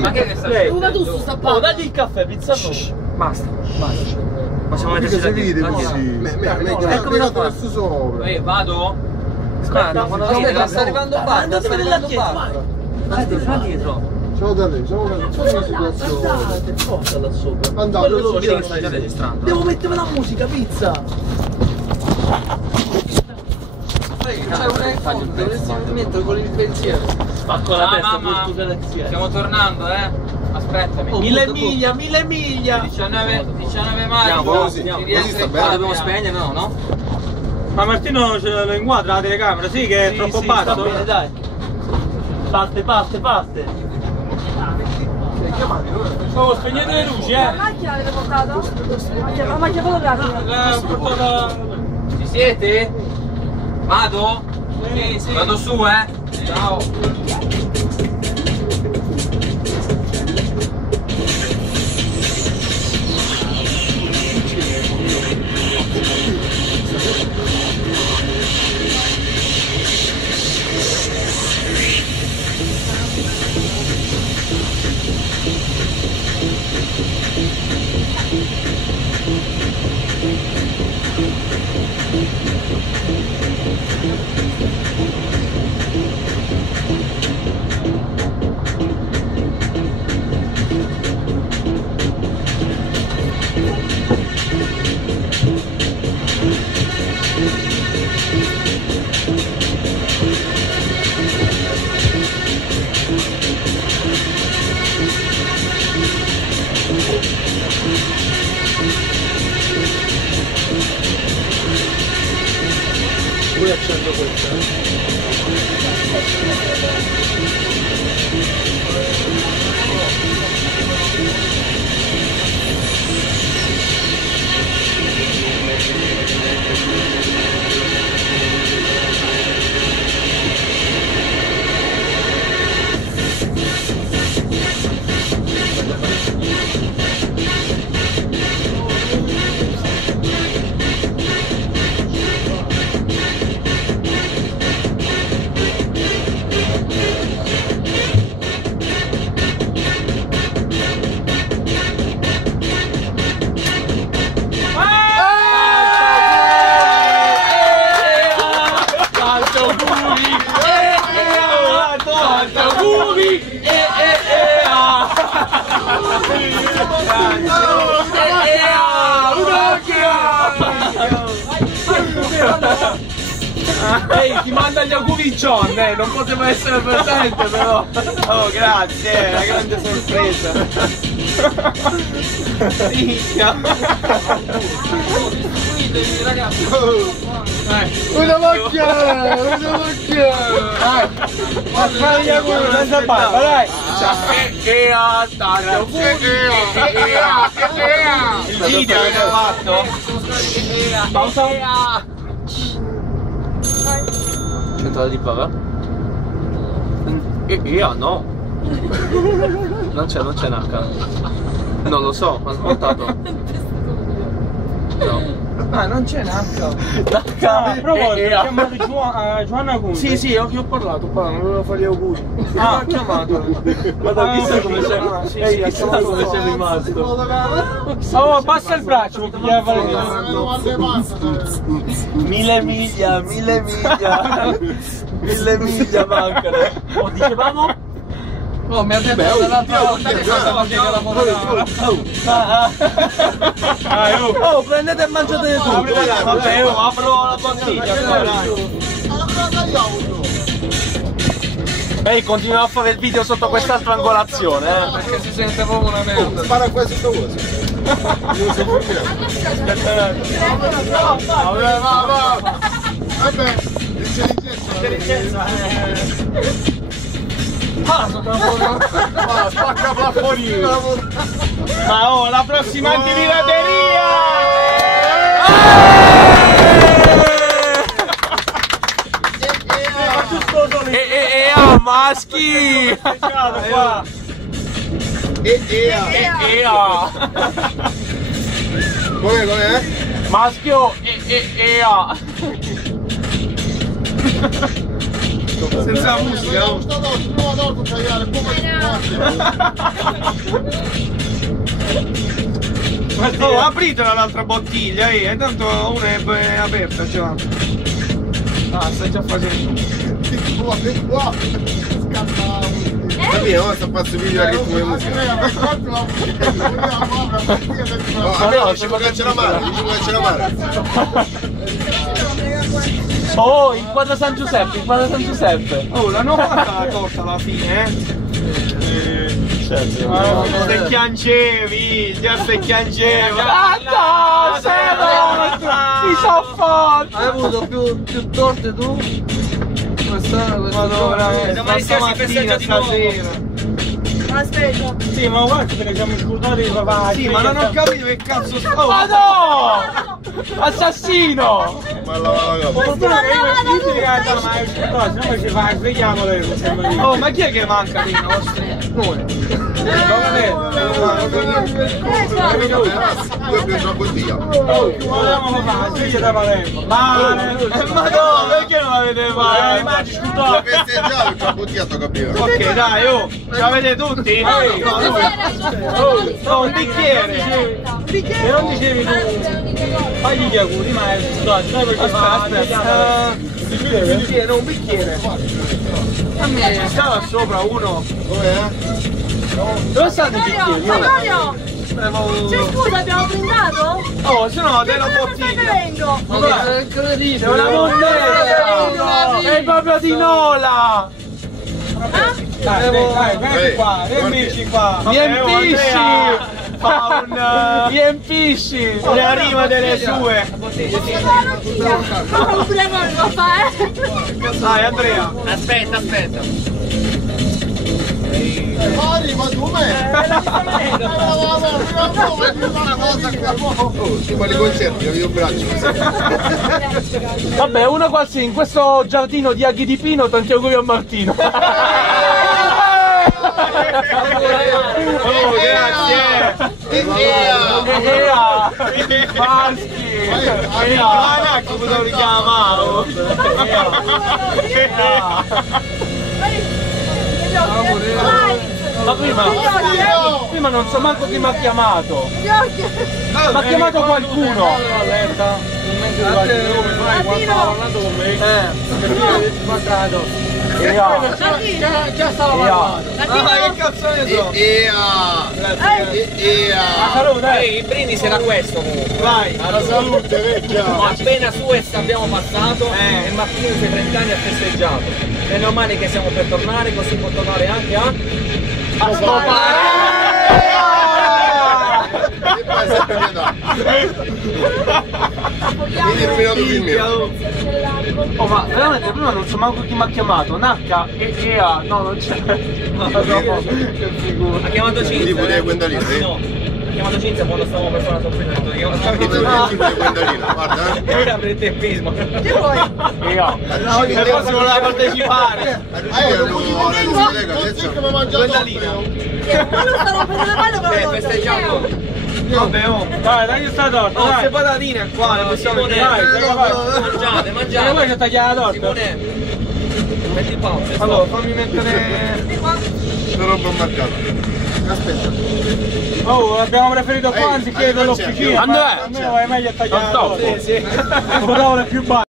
Ma che sta Una tu sta Oh, dagli il caffè, pizza no. Basta. Possiamo metterci da dietro. Eccomi da questo sopra. Vado? Aspetta, sta arrivando Banda, sta arrivando Banda. Va dietro. Ciao da lei, ciao da lei, c'è una situazione. Forza là sopra. Andate, Vedi che stai già registrando. Devo mettere la musica, pizza. C'è un iPhone, dovresti mettere con il pensiero. Spacco la testa, mamma. Stiamo tornando, aspettami. 1000 miglia, 1000 miglia. 19 maggio. Così sta bene. Dobbiamo spegnere, no? Ma Martino ce lo inquadra la telecamera, sì che è troppo basso. Bene, dai. Parte. Oh, spegnete le luci, La macchina l'avete portato? La macchina fotografica. Ci siete? Vado? Sì. Vado su, Ciao. Poi accendo questa. Ehi, ti manda gli auguri John, non potevo essere presente però. Oh, grazie, è una grande sorpresa. Una macchia! Ma fai gli auguri senza barba, dai! Il video che hai fatto? Pausa! Centrale di Bava? No! Non c'è un H. Non lo so, ha smontato. No. Ah, non c'è H. Proposito, ho chiamato Giovanna Conte. Sì, ho parlato, non volevo fare gli auguri. Ah, ha chiamato. Ma chissà come sei. Chissà come sei rimasto. Oh, passa il braccio, mi pigliare fare il 1000 miglia. 1000 miglia mancano. Oh, dicevamo? Oh, mi ha detto dall'altra volta che stava che la Oh, prendete e mangiate tutto. Vabbè, apro la bottiglia. Ehi, continuiamo a fare il video sotto quest'altra angolazione, perché si sente proprio una merda. Spara quasi sto coso. Io sono va. Vabbè, intelligenza. Spacca plaffonino. Ma oh, la prossima antipirateria! Maschi! Qua! Com'è? Maschio Senza musica. Oh, apritela l'altra bottiglia, tanto una è aperta, ce l'ha. Ah, stai già facendo. Capito? Sta facendo video a ritmo di musica. No, dicevo che c'è la mano, Oh, inquadra San Giuseppe, Oh, l'hanno fatta la torta alla fine, Se piangevi, già se piangevi. No, mi sono fatto. Hai avuto più torte tu? Domani sera si festeggia di nuovo. Aspetta. Sì, ma guarda che siamo scordati di papà. Sì, ma non ho capito che cazzo sto. Ma no! Assassino! Ma la Oh, ma chi è che manca lì? Noi. Ma no, perché non l'avete fatto? festeggiato, ci ha buttato, capito? Ok, dai, oh, ce l'avete tutti? No, un bicchiere! Se non dicevi tu, fagli gli auguri, ma è sai perché aspetta, un bicchiere. A me stava sopra uno. Dove stanno i bicchieri? Antonio! Cioè scusa, abbiamo brindato? Oh, se no te la Stai bottiglia. bevendo? Ma è incredibile! C'è una bottiglia! È proprio di Nola! Dai, vieni qua, riempisci qua! Riempisci! Riempisci! La rima delle sue! Non lo fa, Dai, Andrea! Aspetta! Ma tu prima dei concerti avevo un braccio. Vabbè, una qualsiasi in questo giardino di aghi di pino, tanti auguri a Martino! Oh, grazie! Maschi! Che potevo richiamare! Ma prima non so manco chi mi ha chiamato! Mi ha chiamato qualcuno! Già stava parlando! Che cazzo ne so? Il brindisi era questo comunque. Vai! Alla salute, vecchia! Appena Suez abbiamo passato e Martino i suoi 30 anni ha festeggiato. È normale che siamo per tornare, così può tornare anche a E poi sempre pietà. Quindi rovinato il mio. Oh, ma veramente prima non so manco chi mi ha chiamato, Nacca e A, no, non c'è. Che figura. ha chiamato Cinzia. Tipo dei guendalini? No, ha chiamato Cinzia quando stavamo per fare la sorpresa. Tipo dei guendalini, guarda. Era per il tempismo. Che vuoi? E A. E poi si voleva partecipare. Guendalina. Quello sta rompendo le palle con la torta. Festeggiamo. Vabbè, oh. Dai sta torta, Oh, dai. queste patatine qua le possiamo Simone, mangiate. E poi c'è tagliata la torta. Simone, metti pausa. Allora, fammi mettere... Una roba marcata. Aspetta. Oh, abbiamo preferito qua anziché Ehi, dall'officina. Andrea! Almeno è meglio tagliare la torta. Sì. Potevano più basse.